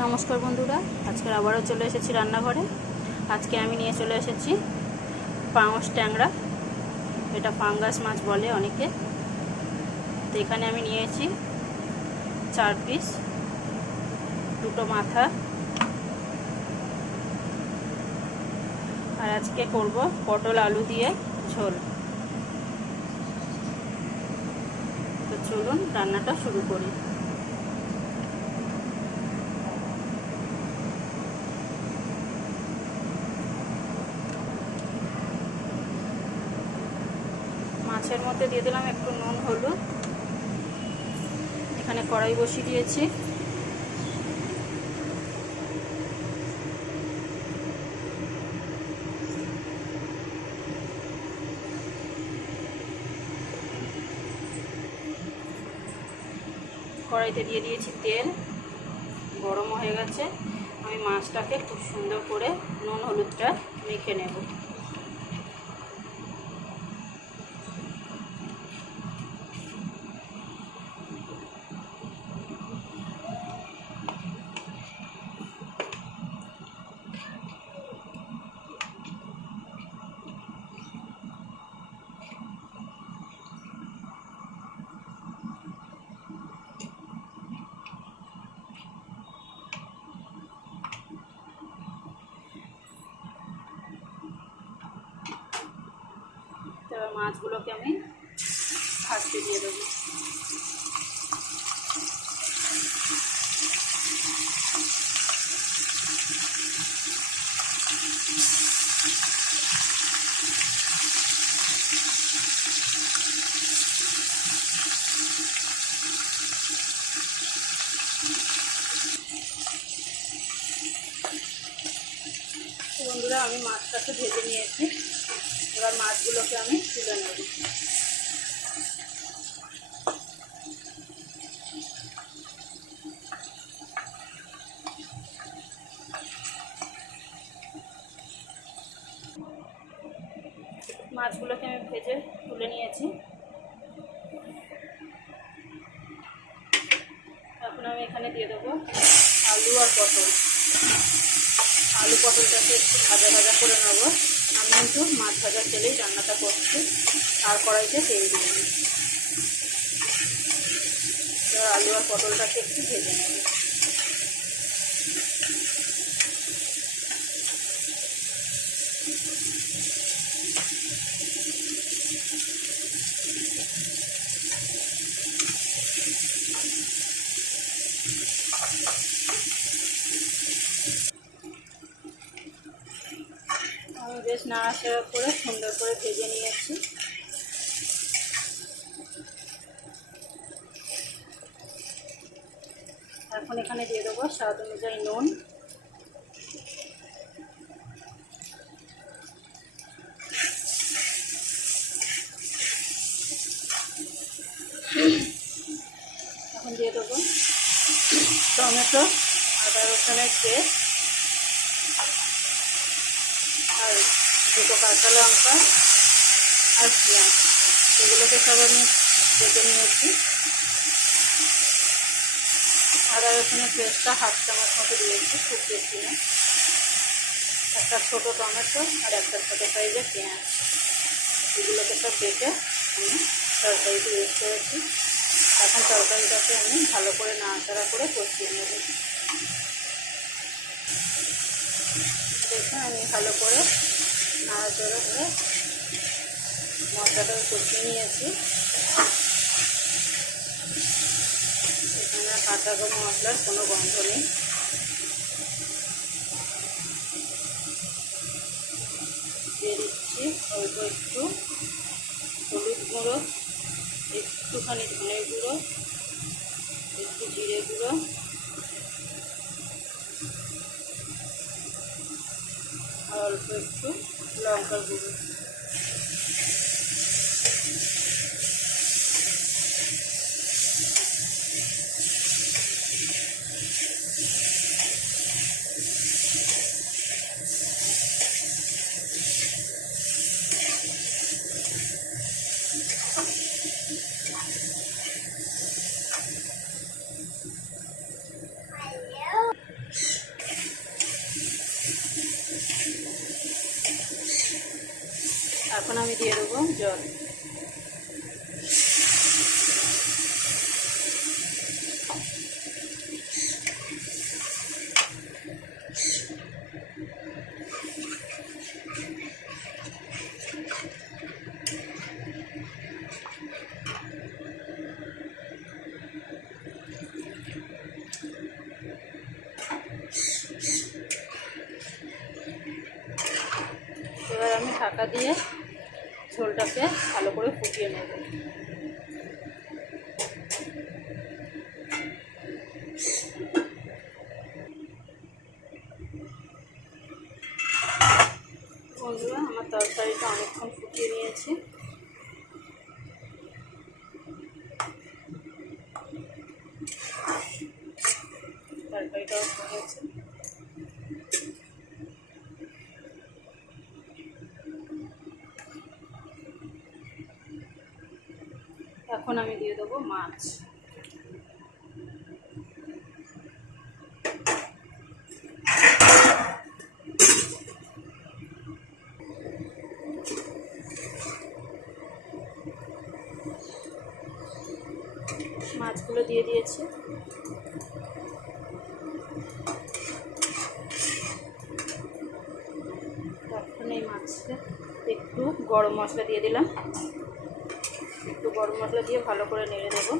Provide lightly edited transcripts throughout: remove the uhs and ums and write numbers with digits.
নমস্কার বন্ধুরা, আজকে আবারও চলে এসেছি রান্নাঘরে। আজকে আমি নিয়ে চলে এসেছি পাঙস ট্যাংরা। এটা ফাঙ্গাস মাছ বলে অনেকে। তো এখানে আমি নিয়েছি 4 পিস, 2টো মাথা। আর আজকে করব পটল আলু দিয়ে ঝোল। তো চলুন রান্নাটা শুরু করি। মাছের মধ্যে দিয়ে দিলাম একটু নুন হলুদ। এখানে কড়াই বসিয়ে দিয়েছি। কড়াইতে দিয়ে দিয়েছি তেল, গরম হয়ে গেছে। আমি মাছটাকে খুব সুন্দর করে নুন হলুদটা মেখে নেব। এবার মাছগুলোকে আমি ভাজতে দিয়ে দেবো। বন্ধুরা, আমি মাছটাকে ভেজে নিয়েছি। এবার মাছগুলোকে আমি তুলে নেব। মাছগুলোকে আমি ভেজে তুলে নিয়েছি। এখন আমি এখানে দিয়ে দেবো আলু আর পটল। আলু পটলটাকে একটু ভাজা ভাজা করে নেব। আমি কিন্তু মাছ ভাজার তেলেই রান্নাটা করছি, আর কড়াইতে তেল দিয়ে নিই। এবার আলু আর পটলটাকে একটু ভেজে নেব। আমি বেশ নাড়াচাড়া করে সুন্দর করে ভেজে নিয়েছি। এখন এখানে দিয়ে দেবো স্বাদ অনুযায়ী নুন। এখন দিয়ে দেবো টমেটো, আদা রসুনের পেস্ট, আর 2টো কাঁচা লঙ্কা আর পেঁয়াজ। এগুলোকে সব আমি বেটে নিয়েছি। আদা রসুনের পেস্টটা 1/2 চামচ মতো দিয়েছি, খুব বেশি না। একটা ছোটো টমেটো আর একটা ছোটো সাইজের পেঁয়াজ, এগুলোকে সব বেটে আমি তরকারিতে ইউজ করেছি। এখন তরকারিটাকে আমি ভালো করে নাড়াচাড়া করে কষিয়ে নেব। দেখে আমি ভালো করে নাড়াচাড়া করে মশলাটাকে কষিয়ে নিয়েছি। এখানে কাঁচা মশলার কোনো গন্ধ নেই। দিয়ে দিচ্ছি অল্প একটু হলুদ গুঁড়ো, একটুখানি ধনে গুঁড়ো, একটু জিরে গুঁড়ো, আর অল্প একটু লঙ্কার গুঁড়ো। আমি দিয়ে দেবো জল। এবার আমি ঢাকা দিয়ে ঝোলটাকে ভালো করে ফুটিয়ে নেব। বন্ধুরা, আমার তরকারিটা অনেকক্ষণ ফুটিয়ে নিয়েছি। তরকারিটাও হয়েছে। এখন আমি দিয়ে দেবো মাছ। মাছগুলো দিয়ে দিয়েছি। এখন এই মাছটা একটু গরম মশলা দিয়ে দিলাম। একটু গরম মশলা দিয়ে ভালো করে নেড়ে দেবো।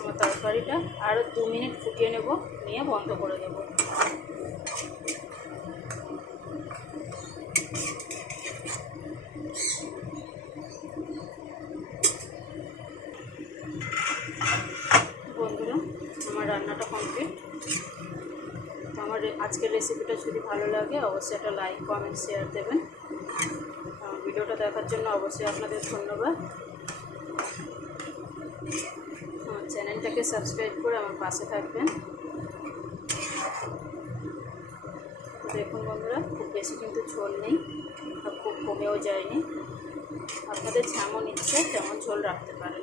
আমার তরকারিটা আরও 2 মিনিট ফুটিয়ে নেব, নিয়ে বন্ধ করে দেবো। বন্ধুরা, আমার রান্নাটা কমপ্লিট। তো আমার আজকের রেসিপিটা যদি ভালো লাগে অবশ্যই একটা লাইক, কমেন্ট, শেয়ার দেবেন। ভিডিওটা দেখার জন্য অবশ্যই আপনাদের ধন্যবাদ। আমার চ্যানেলটাকে সাবস্ক্রাইব করে আমার পাশে থাকবেন। দেখুন বন্ধুরা, খুব বেশি কিন্তু ঝোল নেই আর খুব কমেও যায়নি। আপনাদের যেমন ইচ্ছে তেমন ঝোল রাখতে পারেন।